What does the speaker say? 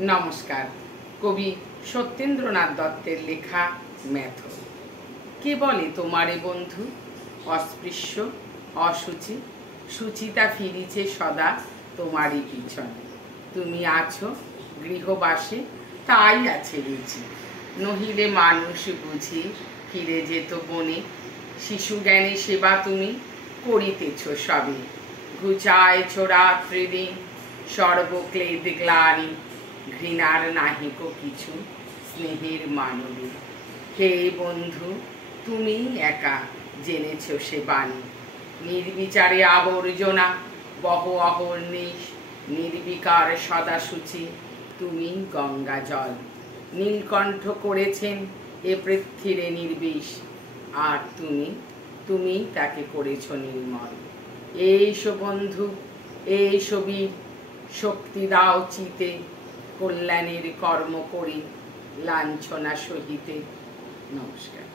নমস্কার। কবি সত্যেন্দ্রনাথ দত্তের লেখা ম্যাথর। কে বলে তোমারে বন্ধু অস্পৃশ্য অসুচি, সুচিতা ফিরিছে সদা তোমারই পিছনে। তুমি আছো গৃহবাসে, তাই আছে রুচি, নহিলে মানুষ বুঝি ফিরে যেত বনে। শিশু জ্ঞানে সেবা তুমি করিতেছ সবে, ঘুচায়ছ রাত্রিদিন সর্বক্লেদ গ্লানি। ঘৃণার নাহিক কিছু স্নেহের মানবে, হে বন্ধু তুমি একা জেনেছ সে বাণী। নির্বিচারে আবর্জনা বহ অহর্নিশ, নির্বিকার সদাসুচি তুমি গঙ্গা জল। নীলকণ্ঠ করেছেন এ পৃথ্বীরে নির্বিষ, আর তুমি তাকে করেছ নির্মল। এইসো বন্ধু এইসো বীর, শক্তি দাও চিতে, কল্যাণের কর্ম করি লাঞ্ছনা সহিতে। নমস্কার।